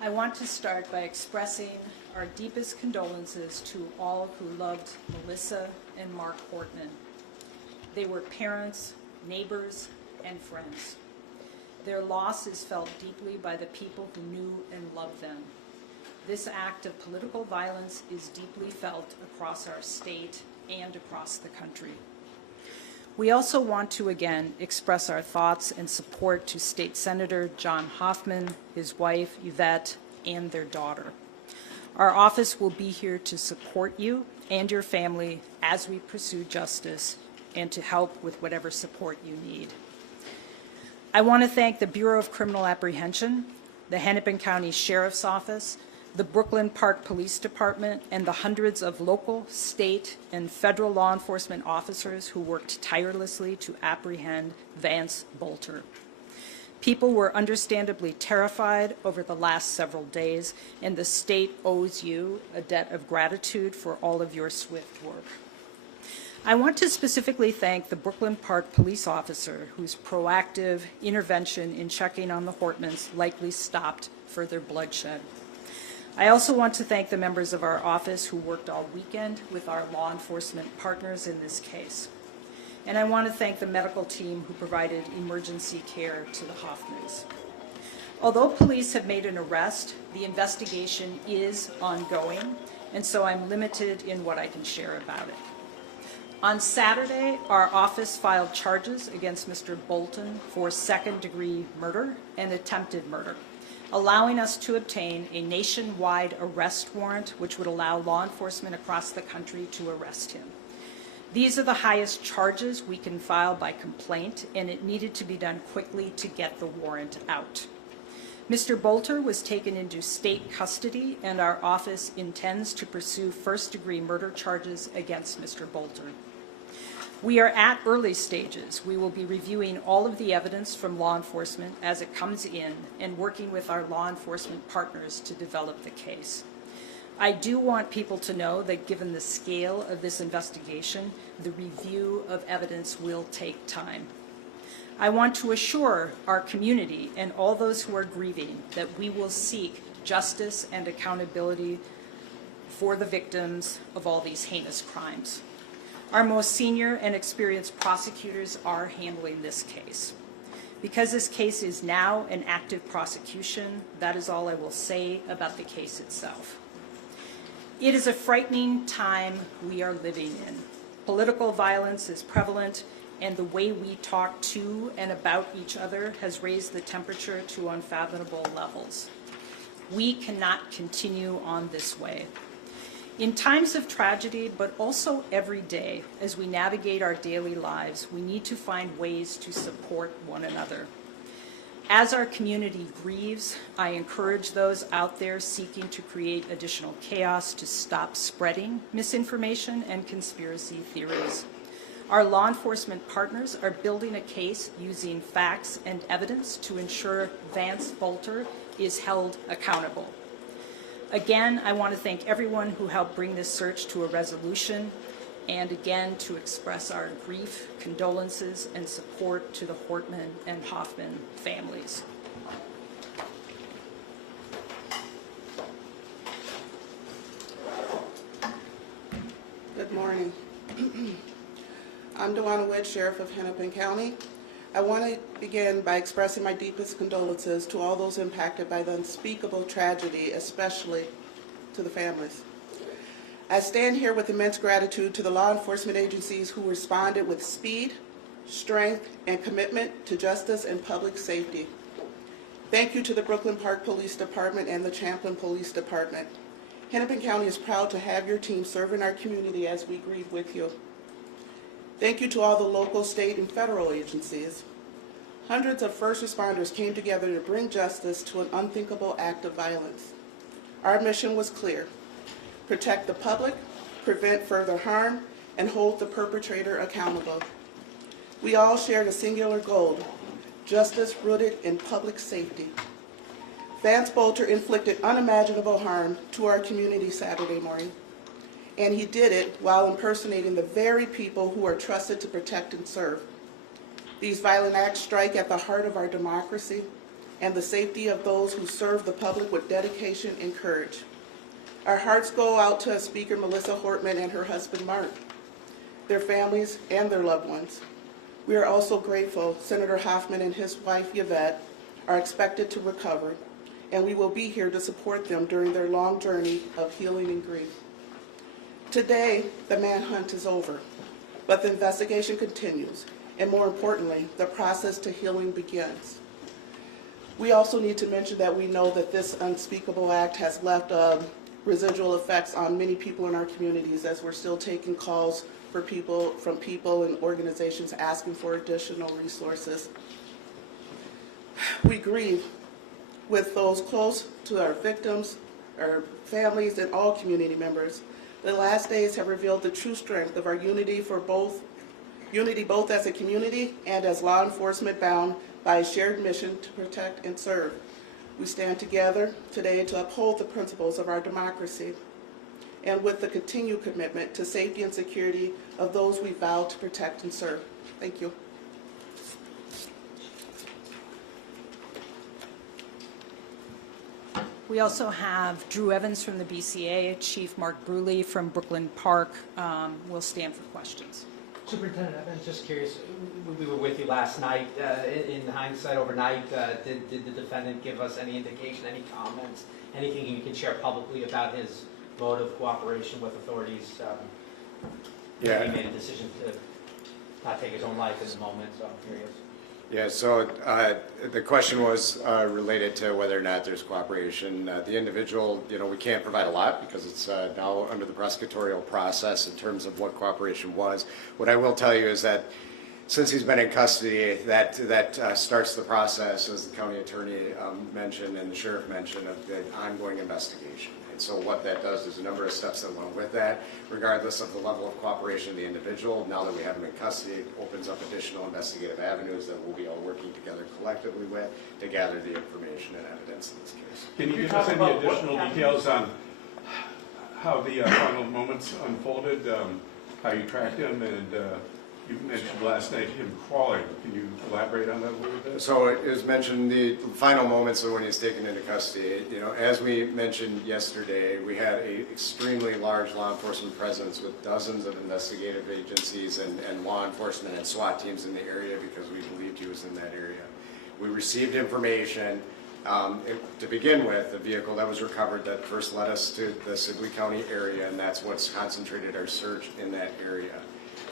I want to start by expressing our deepest condolences to all who loved Melissa and Mark Hortman. They were parents, neighbors, and friends. Their loss is felt deeply by the people who knew and loved them. This act of political violence is deeply felt across our state and across the country. We also want to again express our thoughts and support to State Senator John Hoffman, his wife Yvette, and their daughter. Our office will be here to support you and your family as we pursue justice and to help with whatever support you need. I want to thank the Bureau of Criminal Apprehension, the Hennepin County Sheriff's Office, the Brooklyn Park Police Department, and the hundreds of local, state, and federal law enforcement officers who worked tirelessly to apprehend Vance Boelter. People were understandably terrified over the last several days, and the state owes you a debt of gratitude for all of your swift work. I want to specifically thank the Brooklyn Park police officer whose proactive intervention in checking on the Hortmans likely stopped further bloodshed. I also want to thank the members of our office who worked all weekend with our law enforcement partners in this case. And I want to thank the medical team who provided emergency care to the Hoffmans. Although police have made an arrest, the investigation is ongoing, and so I'm limited in what I can share about it. On Saturday, our office filed charges against Mr. Boelter for second-degree murder and attempted murder, allowing us to obtain a nationwide arrest warrant which would allow law enforcement across the country to arrest him. These are the highest charges we can file by complaint, and it needed to be done quickly to get the warrant out. Mr. Boelter was taken into state custody, and our office intends to pursue first-degree murder charges against Mr. Boelter. We are at early stages. We will be reviewing all of the evidence from law enforcement as it comes in and working with our law enforcement partners to develop the case. I do want people to know that given the scale of this investigation, the review of evidence will take time. I want to assure our community and all those who are grieving that we will seek justice and accountability for the victims of all these heinous crimes. Our most senior and experienced prosecutors are handling this case. Because this case is now an active prosecution, that is all I will say about the case itself. It is a frightening time we are living in. Political violence is prevalent, and the way we talk to and about each other has raised the temperature to unfathomable levels. We cannot continue on this way. In times of tragedy, but also every day, as we navigate our daily lives, we need to find ways to support one another. As our community grieves, I encourage those out there seeking to create additional chaos to stop spreading misinformation and conspiracy theories. Our law enforcement partners are building a case using facts and evidence to ensure Vance Boelter is held accountable. Again, I want to thank everyone who helped bring this search to a resolution, and again to express our grief, condolences, and support to the Hortman and Hoffman families. Good morning. I'm Dewana Witt, Sheriff of Hennepin County. I want to begin by expressing my deepest condolences to all those impacted by the unspeakable tragedy, especially to the families. I stand here with immense gratitude to the law enforcement agencies who responded with speed, strength, and commitment to justice and public safety. Thank you to the Brooklyn Park Police Department and the Champlin Police Department. Hennepin County is proud to have your team serve in our community as we grieve with you. Thank you to all the local, state, and federal agencies. Hundreds of first responders came together to bring justice to an unthinkable act of violence. Our mission was clear: protect the public, prevent further harm, and hold the perpetrator accountable. We all shared a singular goal: justice rooted in public safety. Vance Boelter inflicted unimaginable harm to our community Saturday morning, and he did it while impersonating the very people who are trusted to protect and serve. These violent acts strike at the heart of our democracy and the safety of those who serve the public with dedication and courage. Our hearts go out to Speaker Melissa Hortman and her husband Mark, their families, and their loved ones. We are also grateful Senator Hoffman and his wife Yvette are expected to recover, and we will be here to support them during their long journey of healing and grief. Today, the manhunt is over, but the investigation continues, and more importantly, the process to healing begins. We also need to mention that we know that this unspeakable act has left residual effects on many people in our communities, as we're still taking calls from people and organizations asking for additional resources. We grieve with those close to our victims, our families, and all community members. The last days have revealed the true strength of our unity both as a community and as law enforcement bound by a shared mission to protect and serve. We stand together today to uphold the principles of our democracy and with the continued commitment to safety and security of those we vow to protect and serve. Thank you. We also have Drew Evans from the BCA, Chief Mark Bruley from Brooklyn Park will stand for questions. Superintendent Evans, just curious, we were with you last night. In hindsight, overnight, did the defendant give us any indication, any comments, anything you can share publicly about his mode of cooperation with authorities? Yeah. He made a decision to not take his own life in the moment, so I'm curious. Yeah, so the question was related to whether or not there's cooperation. The individual, we can't provide a lot because it's now under the prosecutorial process in terms of what cooperation was. What I will tell you is that since he's been in custody, that starts the process, as the county attorney mentioned and the sheriff mentioned, of the ongoing investigation. And so what that does is a number of steps that went with that, regardless of the level of cooperation of the individual. Now that we have him in custody, it opens up additional investigative avenues that we'll be all working together collectively with to gather the information and evidence in this case. Can you give us any additional details on how the final moments unfolded, how you tracked him, and you mentioned last night him crawling. Can you elaborate on that a little bit? So it was mentioned the final moments of when he's taken into custody. As we mentioned yesterday, we had an extremely large law enforcement presence with dozens of investigative agencies and law enforcement and SWAT teams in the area because we believed he was in that area. We received information to begin with, the vehicle that was recovered that first led us to the Sibley County area, and that's what's concentrated our search in that area.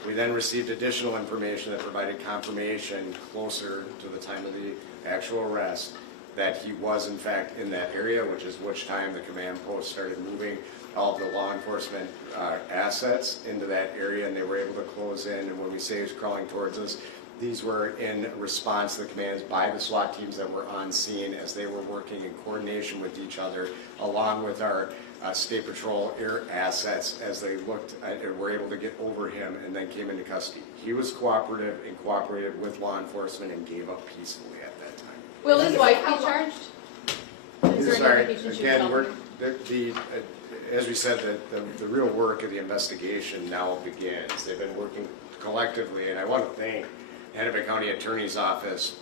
We then received additional information that provided confirmation closer to the time of the actual arrest that he was in fact in that area, which time the command post started moving all of the law enforcement assets into that area, and they were able to close in. And when we say he was crawling towards us, these were in response to the commands by the SWAT teams that were on scene as they were working in coordination with each other, along with our State Patrol air assets as they looked and were able to get over him and then came into custody. He was cooperative and cooperated with law enforcement and gave up peacefully at that time. Will his wife be charged? Is there Sorry, any indication she again, was as we said, the real work of the investigation now begins. They've been working collectively, and I want to thank Hennepin County Attorney's Office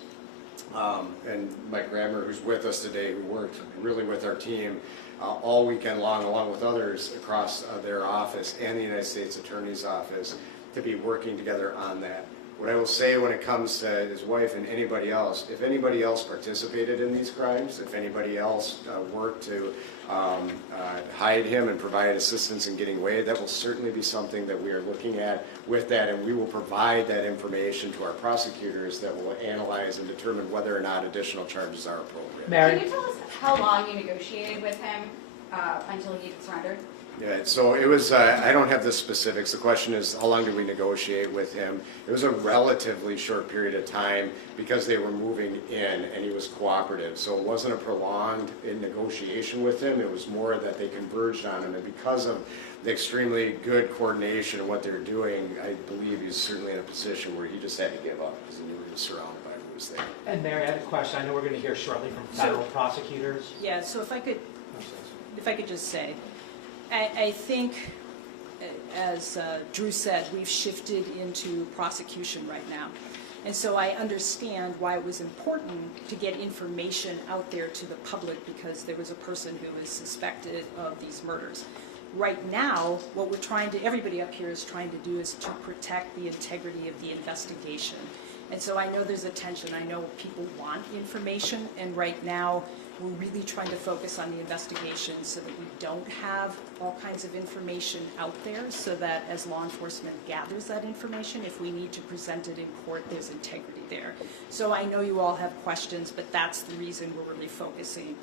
and Mike Grammer, who's with us today, who worked really with our team all weekend long, along with others across their office and the United States Attorney's Office, to be working together on that. What I will say when it comes to his wife and anybody else, if anybody else participated in these crimes, if anybody else worked to hide him and provide assistance in getting away, that will certainly be something that we are looking at with that, and we will provide that information to our prosecutors that will analyze and determine whether or not additional charges are appropriate. Mary? Can you tell us how long you negotiated with him until he surrendered? Yeah, so it was, I don't have the specifics. The question is, how long did we negotiate with him? It was a relatively short period of time because they were moving in and he was cooperative. So it wasn't a prolonged negotiation with him. It was more that they converged on him. And because of the extremely good coordination of what they're doing, I believe he's certainly in a position where he just had to give up because he knew he was surrounded by who's there. And Mary, I had a question. I know we're going to hear shortly from federal prosecutors. Yeah, so if I could just say, I think, as Drew said, we've shifted into prosecution right now. And so I understand why it was important to get information out there to the public, because there was a person who was suspected of these murders. Right now, what we're trying to, everybody up here is trying to do is to protect the integrity of the investigation. And so I know there's a tension. I know people want information, and right now we're really trying to focus on the investigation so that we don't have all kinds of information out there, so that as law enforcement gathers that information, if we need to present it in court, there's integrity there. So I know you all have questions, but that's the reason we're really focusing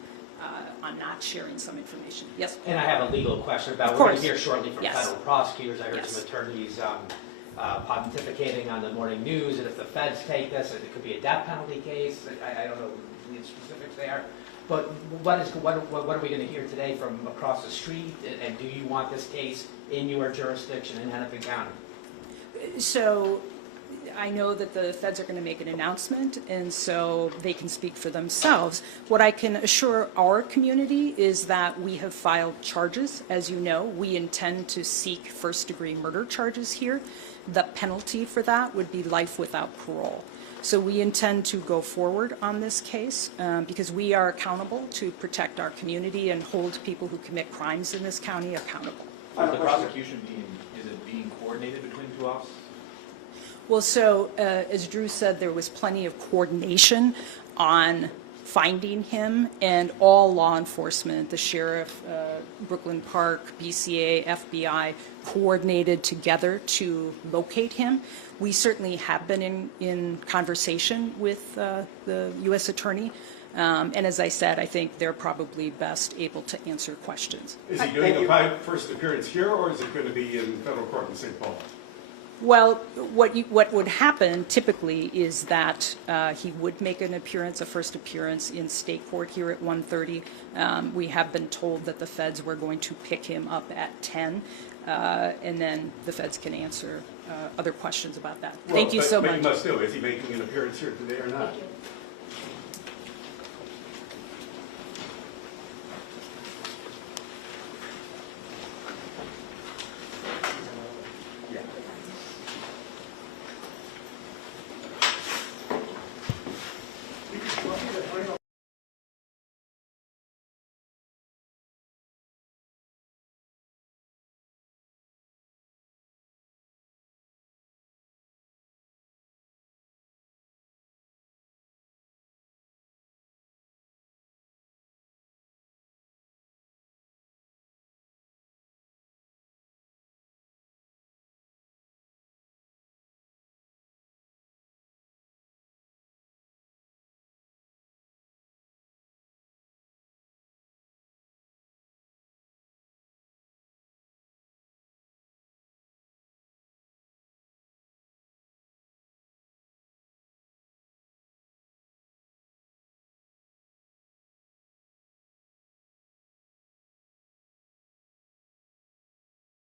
on not sharing some information. Yes, Paul? And I have a legal question about, Of we're going course. to hear shortly from Yes. federal prosecutors. I heard Yes. some attorneys pontificating on the morning news, and if the feds take this, it could be a death penalty case. I don't know the specifics there. But what are we going to hear today from across the street? And do you want this case in your jurisdiction in Hennepin County? So I know that the feds are going to make an announcement, and so they can speak for themselves. What I can assure our community is that we have filed charges. As you know, we intend to seek first-degree murder charges here. The penalty for that would be life without parole. So we intend to go forward on this case because we are accountable to protect our community and hold people who commit crimes in this county accountable. Is the prosecution being coordinated between two offices? Well, so as Drew said, there was plenty of coordination on finding him, and all law enforcement, the sheriff, Brooklyn Park, BCA, FBI, coordinated together to locate him. We certainly have been in conversation with the U.S. Attorney, and as I said, I think they're probably best able to answer questions. Is he doing a first appearance here, or is it going to be in federal court in St. Paul? Well, what would happen typically is that he would make an appearance, a first appearance in state court here at 1:30. We have been told that the feds were going to pick him up at 10, and then the feds can answer other questions about that. Thank you so But much. he must do. Is he making an appearance here today or not? Thank you.